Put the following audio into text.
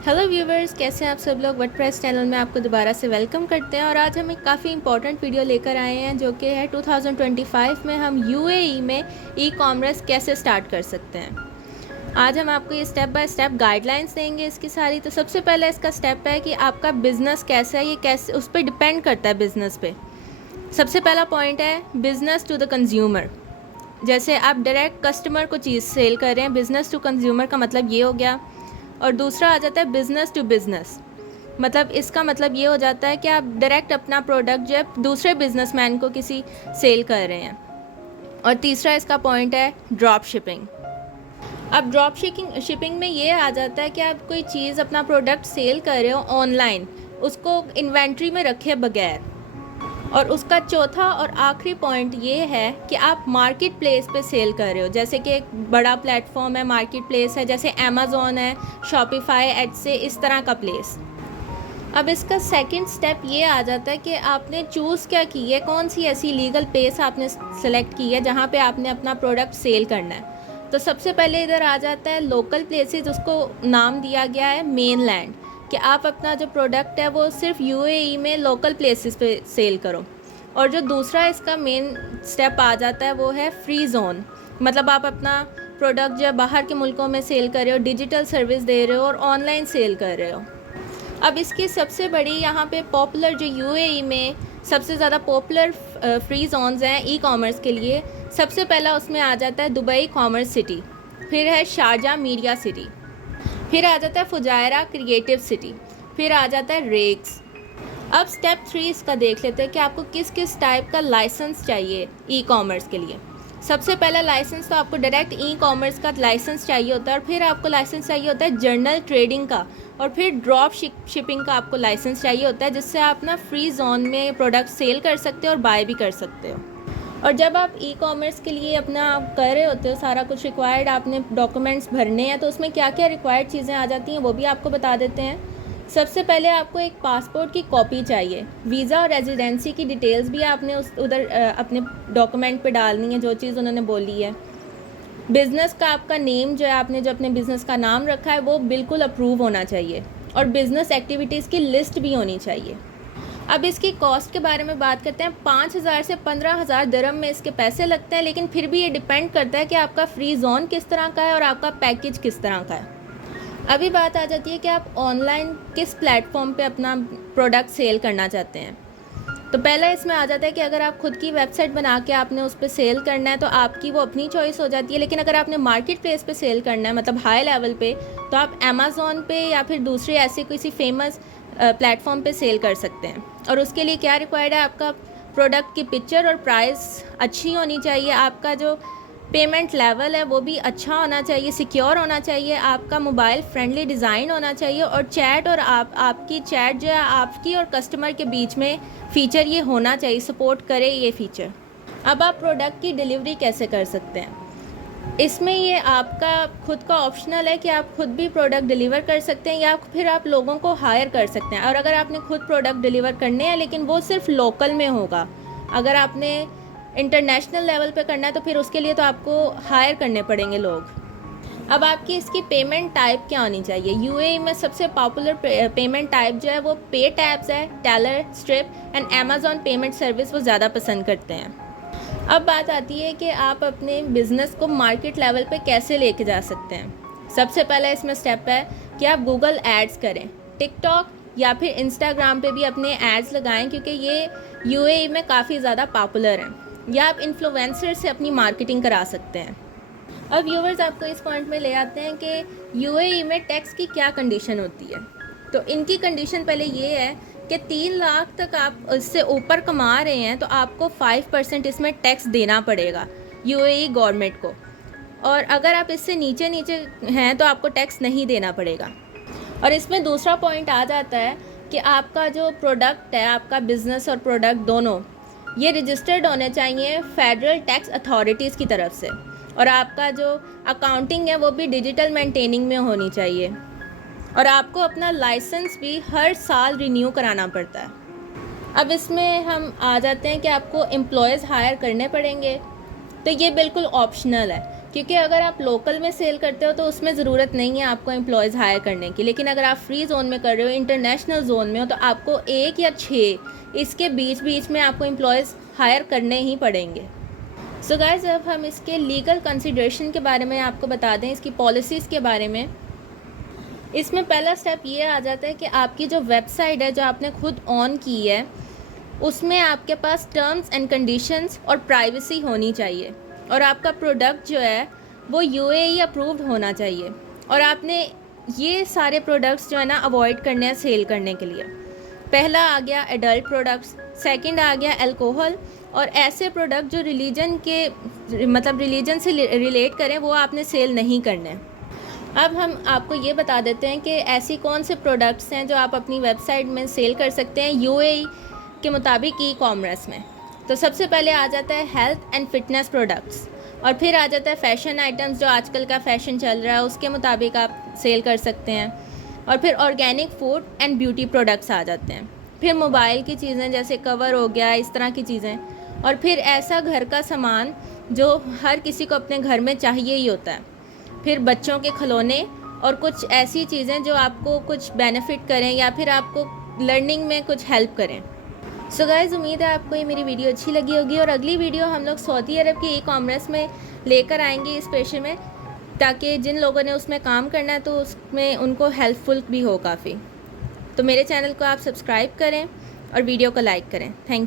Hello viewers, कैसे हैं आप सब लोग। वर्डप्रेस चैनल में आपको दोबारा से वेलकम करते हैं। और आज हम एक काफ़ी इंपॉर्टेंट वीडियो लेकर आए हैं जो कि है 2025 में हम यूएई में ई कॉमर्स कैसे स्टार्ट कर सकते हैं। आज हम आपको ये स्टेप बाय स्टेप गाइडलाइंस देंगे इसकी सारी। तो सबसे पहले इसका स्टेप है कि आपका बिज़नेस कैसा है, ये कैसे उस पर डिपेंड करता है बिज़नेस पे। सबसे पहला पॉइंट है बिज़नेस टू द कंज्यूमर। जैसे आप डायरेक्ट कस्टमर को चीज़ सेल कर रहे हैं, बिज़नेस टू कंज्यूमर का मतलब ये हो गया। और दूसरा आ जाता है बिज़नेस टू बिज़नेस, मतलब इसका मतलब ये हो जाता है कि आप डायरेक्ट अपना प्रोडक्ट जो है दूसरे बिजनेसमैन को किसी सेल कर रहे हैं। और तीसरा इसका पॉइंट है ड्रॉप शिपिंग। अब ड्रॉप शिपिंग में ये आ जाता है कि आप कोई चीज़ अपना प्रोडक्ट सेल कर रहे हो ऑनलाइन, उसको इन्वेंट्री में रखे बगैर। और उसका चौथा और आखिरी पॉइंट ये है कि आप मार्केट प्लेस पे सेल कर रहे हो। जैसे कि एक बड़ा प्लेटफॉर्म है, मार्केट प्लेस है, जैसे अमेज़ॉन है, शॉपिफाई, एडसे, इस तरह का प्लेस। अब इसका सेकंड स्टेप ये आ जाता है कि आपने चूज़ क्या की है, कौन सी ऐसी लीगल प्लेस आपने सेलेक्ट की है जहाँ पे आपने अपना प्रोडक्ट सेल करना है। तो सबसे पहले इधर आ जाता है लोकल प्लेसेस, उसको नाम दिया गया है मेन लैंड, कि आप अपना जो प्रोडक्ट है वो सिर्फ यूएई में लोकल प्लेसेस पे सेल करो। और जो दूसरा इसका मेन स्टेप आ जाता है वो है फ्री जोन, मतलब आप अपना प्रोडक्ट जो बाहर के मुल्कों में सेल कर रहे हो, डिजिटल सर्विस दे रहे हो और ऑनलाइन सेल कर रहे हो। अब इसकी सबसे बड़ी यहाँ पे पॉपुलर जो यूएई में सबसे ज़्यादा पॉपुलर फ्री जोन्स हैं ई कॉमर्स के लिए, सबसे पहला उसमें आ जाता है दुबई कॉमर्स सिटी, फिर है शारजा मीडिया सिटी, फिर आ जाता है फुजायरा क्रिएटिव सिटी, फिर आ जाता है रेक्स। अब स्टेप 3 इसका देख लेते हैं कि आपको किस किस टाइप का लाइसेंस चाहिए ई कॉमर्स के लिए। सबसे पहला लाइसेंस तो आपको डायरेक्ट ई कॉमर्स का लाइसेंस चाहिए होता है, और फिर आपको लाइसेंस चाहिए होता है जर्नल ट्रेडिंग का, और फिर ड्रॉप शिपिंग का आपको लाइसेंस चाहिए होता है, जिससे आप ना फ्री जोन में प्रोडक्ट सेल कर सकते हो और बाय भी कर सकते हो। और जब आप ई कॉमर्स के लिए अपना कर रहे होते हो, सारा कुछ रिक्वायर्ड आपने डॉक्यूमेंट्स भरने हैं, तो उसमें क्या क्या रिक्वायर्ड चीज़ें आ जाती हैं वो भी आपको बता देते हैं। सबसे पहले आपको एक पासपोर्ट की कॉपी चाहिए, वीज़ा और रेजिडेंसी की डिटेल्स भी आपने उधर अपने डॉक्यूमेंट पे डालनी है, जो चीज़ उन्होंने बोली है। बिज़नेस का आपका नेम जो है, आपने जो अपने बिज़नेस का नाम रखा है वो बिल्कुल अप्रूव होना चाहिए, और बिज़नेस एक्टिविटीज़ की लिस्ट भी होनी चाहिए। अब इसकी कॉस्ट के बारे में बात करते हैं। 5,000 से 15,000 दिरहम में इसके पैसे लगते हैं, लेकिन फिर भी ये डिपेंड करता है कि आपका फ्री जोन किस तरह का है और आपका पैकेज किस तरह का है। अभी बात आ जाती है कि आप ऑनलाइन किस प्लेटफॉर्म पे अपना प्रोडक्ट सेल करना चाहते हैं। तो पहला इसमें आ जाता है कि अगर आप खुद की वेबसाइट बना के आपने उस पर सेल करना है तो आपकी वो अपनी चॉइस हो जाती है। लेकिन अगर आपने मार्केट प्लेस पे सेल करना है, मतलब हाई लेवल पे, तो आप अमेज़ॉन पे या फिर दूसरे ऐसे किसी फेमस प्लेटफॉर्म पे सेल कर सकते हैं। और उसके लिए क्या रिक्वायर्ड है, आपका प्रोडक्ट की पिक्चर और प्राइस अच्छी होनी चाहिए, आपका जो पेमेंट लेवल है वो भी अच्छा होना चाहिए, सिक्योर होना चाहिए, आपका मोबाइल फ्रेंडली डिज़ाइन होना चाहिए, और चैट और आपकी चैट जो है आपकी और कस्टमर के बीच में फ़ीचर ये होना चाहिए, सपोर्ट करे ये फ़ीचर। अब आप प्रोडक्ट की डिलीवरी कैसे कर सकते हैं, इसमें ये आपका खुद का ऑप्शनल है कि आप खुद भी प्रोडक्ट डिलीवर कर सकते हैं या फिर आप लोगों को हायर कर सकते हैं। और अगर आपने खुद प्रोडक्ट डिलीवर करने हैं, लेकिन वो सिर्फ लोकल में होगा। अगर आपने इंटरनेशनल लेवल पे करना है तो फिर उसके लिए तो आपको हायर करने पड़ेंगे लोग। अब आपकी इसकी पेमेंट टाइप क्या होनी चाहिए। यूएई में सबसे पॉपुलर पेमेंट टाइप जो है वो पे टैब्स है, Telr, Stripe and Amazon payment service वो ज़्यादा पसंद करते हैं। अब बात आती है कि आप अपने बिज़नेस को मार्केट लेवल पे कैसे लेके जा सकते हैं। सबसे पहला इसमें स्टेप है कि आप गूगल एड्स करें, टिकटॉक या फिर इंस्टाग्राम पे भी अपने एड्स लगाएं, क्योंकि ये यूएई में काफ़ी ज़्यादा पॉपुलर हैं। या आप इन्फ्लुएंसर से अपनी मार्केटिंग करा सकते हैं। अब व्यूवर्स आपको इस पॉइंट में ले आते हैं कि यूएई में टैक्स की क्या कंडीशन होती है। तो इनकी कंडीशन पहले ये है कि 3 लाख तक आप इससे ऊपर कमा रहे हैं तो आपको 5% इसमें टैक्स देना पड़ेगा यूएई गवर्नमेंट को, और अगर आप इससे नीचे नीचे हैं तो आपको टैक्स नहीं देना पड़ेगा। और इसमें दूसरा पॉइंट आ जाता है कि आपका जो प्रोडक्ट है, आपका बिज़नेस और प्रोडक्ट दोनों ये रजिस्टर्ड होने चाहिए फेडरल टैक्स अथॉरिटीज़ की तरफ से, और आपका जो अकाउंटिंग है वो भी डिजिटल मेंटेनिंग में होनी चाहिए, और आपको अपना लाइसेंस भी हर साल रिन्यू कराना पड़ता है। अब इसमें हम आ जाते हैं कि आपको एम्प्लॉयज़ हायर करने पड़ेंगे, तो ये बिल्कुल ऑप्शनल है। क्योंकि अगर आप लोकल में सेल करते हो तो उसमें ज़रूरत नहीं है आपको एम्प्लॉयज़ हायर करने की, लेकिन अगर आप फ्री जोन में कर रहे हो, इंटरनेशनल जोन में हो, तो आपको 1 या 6 इसके बीच बीच में आपको एम्प्लॉयज़ हायर करने ही पड़ेंगे। सो गाइस, अब हम इसके लीगल कंसिडरेशन के बारे में आपको बता दें, इसकी पॉलिसीज़ के बारे में। इसमें पहला स्टेप ये आ जाता है कि आपकी जो वेबसाइट है जो आपने खुद ऑन की है, उसमें आपके पास टर्म्स एंड कंडीशंस और प्राइवेसी होनी चाहिए, और आपका प्रोडक्ट जो है वो यूएई अप्रूव्ड होना चाहिए, और आपने ये सारे प्रोडक्ट्स जो है ना अवॉइड करने हैं सेल करने के लिए। पहला आ गया एडल्ट प्रोडक्ट्स, सेकंड आ गया अल्कोहल, और ऐसे प्रोडक्ट जो रिलीजन के मतलब रिलीजन से रिलेट करें वो आपने सेल नहीं करने। अब हम आपको ये बता देते हैं कि ऐसी कौन से प्रोडक्ट्स हैं जो आप अपनी वेबसाइट में सेल कर सकते हैं यूएई के मुताबिक ई कॉमर्स में। तो सबसे पहले आ जाता है हेल्थ एंड फिटनेस प्रोडक्ट्स, और फिर आ जाता है फैशन आइटम्स, जो आजकल का फ़ैशन चल रहा है उसके मुताबिक आप सेल कर सकते हैं, और फिर organic food and beauty products आ जाते हैं, फिर मोबाइल की चीज़ें जैसे कवर हो गया, इस तरह की चीज़ें, और फिर ऐसा घर का सामान जो हर किसी को अपने घर में चाहिए ही होता है, फिर बच्चों के खिलौने, और कुछ ऐसी चीज़ें जो आपको कुछ बेनिफिट करें या फिर आपको लर्निंग में कुछ हेल्प करें। सो गाइज़, उम्मीद है आपको ये मेरी वीडियो अच्छी लगी होगी, और अगली वीडियो हम लोग सऊदी अरब की ई कॉमर्स में लेकर आएंगे इस पेशे में, ताकि जिन लोगों ने उसमें काम करना है तो उसमें उनको हेल्पफुल भी हो काफ़ी। तो मेरे चैनल को आप सब्सक्राइब करें और वीडियो को लाइक करें। थैंक